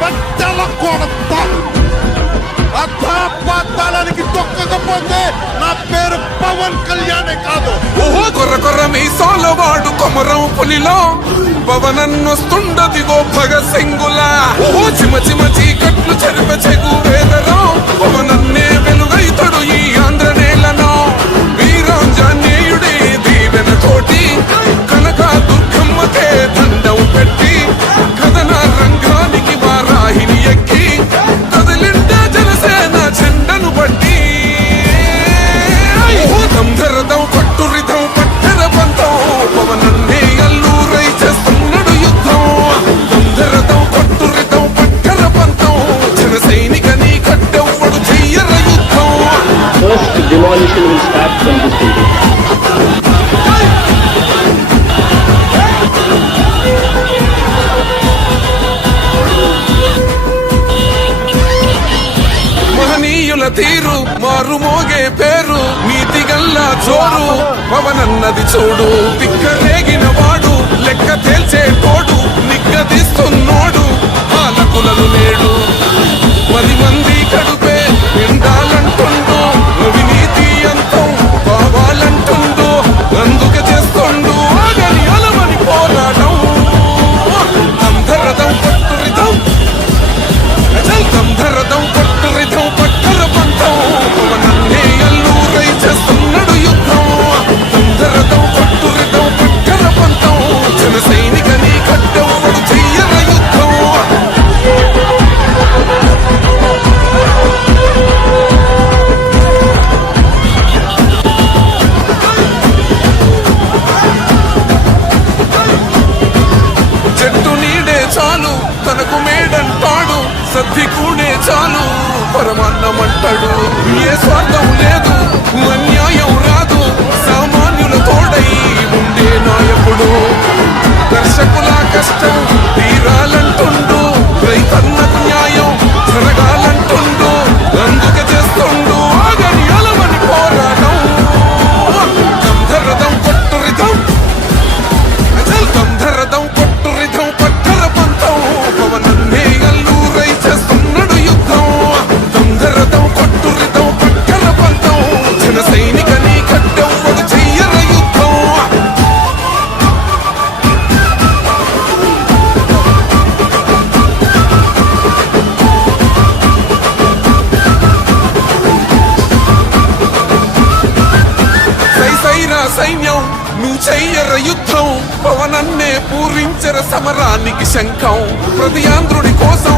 బట్టల కొడత అధాపాతాళానికి తొక్కకపోతే నా పేరు పవన్ కళ్యాణే కాదు. ఓహో కొర్ర కొర్ర మీ సోలవాడు కొమరం పులిలో పవనన్నొస్తుండదిగో భగత్ సింగులా. ఓహో చిమ చిమ చీకట్లు చెరిప చెగు వేదరో పవనన్నే వెలుగైతడు ఈ ఆంధ్ర నేలను. వీరాంజనేయుడి దీవెన తోటి కనక దుర్గమ్మకే దండం పెట్టి కథన రంగానికి వారాహిని ఎక్కి కదలింట జనసేన జెండను బట్టి దంధరదం పట్టురిదం పట్టర పంతం పవనన్నే అల్లూరై చేస్తున్నాడు యుద్ధం. దంధరదం పట్టురిదం పట్టర పంతం జన సైనికని కట్టెవ్వడు చెయ్యర యుద్ధం. First demolition will start from this building. మహనీయుల తీరు మారుమోగే పేరు నీతిగల్లా చోరు పవనన్నది చూడు. పిక్కరేగిన వాడు లెక్క తేల్చే తోడు నిగ్గదీస్తున్నోడు పాలకులను నేడు. 10 మంది కడుపే నిండాలంటుండు అవినీతి అంతం కావాలంటుండు. అందుకే చేస్తుండు ఆగని అలమని పోరాటం. దంధరదం పట్టురిదం దంధరదం పట్టురిదం పట్టర పంతం పవనన్నే అల్లూరై చేస్తున్నాడు యుద్ధం. దంధరదం పట్టురిదం పట్టర పంతం జన సైనికని కట్టెవ్వడు చెయ్యర యుద్ధం. చెట్టు నీడే చాలు తనకు మేడంటాడు సద్ది కూడే చాలు పరమాన్నమంటాడు. ఏ స్వార్థం లేదు అన్యాయం రాదు సామాన్యుల తోడై ఉండే నాయకుడు. దర్శకుల కష్టం తీరాలంటుండు రైతన్నకు న్యాయం జరగాలంటుండు. అందుకే చేస్తుండు ఆగని అలమని పోరాటం. దంధరదం పట్టురిదం దంధరదం పట్టురిదం పట్టర పంతం పవనన్నే అల్లూరై చేస్తున్నాడు యుద్ధం. దంధరదం పట్టురిదం పట్టర పంతం జన సైనికని కట్టెవ్వడు చెయ్యర యుద్ధం. సైసైరా సైన్యం నువ్వు చెయ్యర యుద్ధం. పవనన్నే పూరించర సమరానికి శంఖం. ప్రతి ఆంధ్రుడి కోసం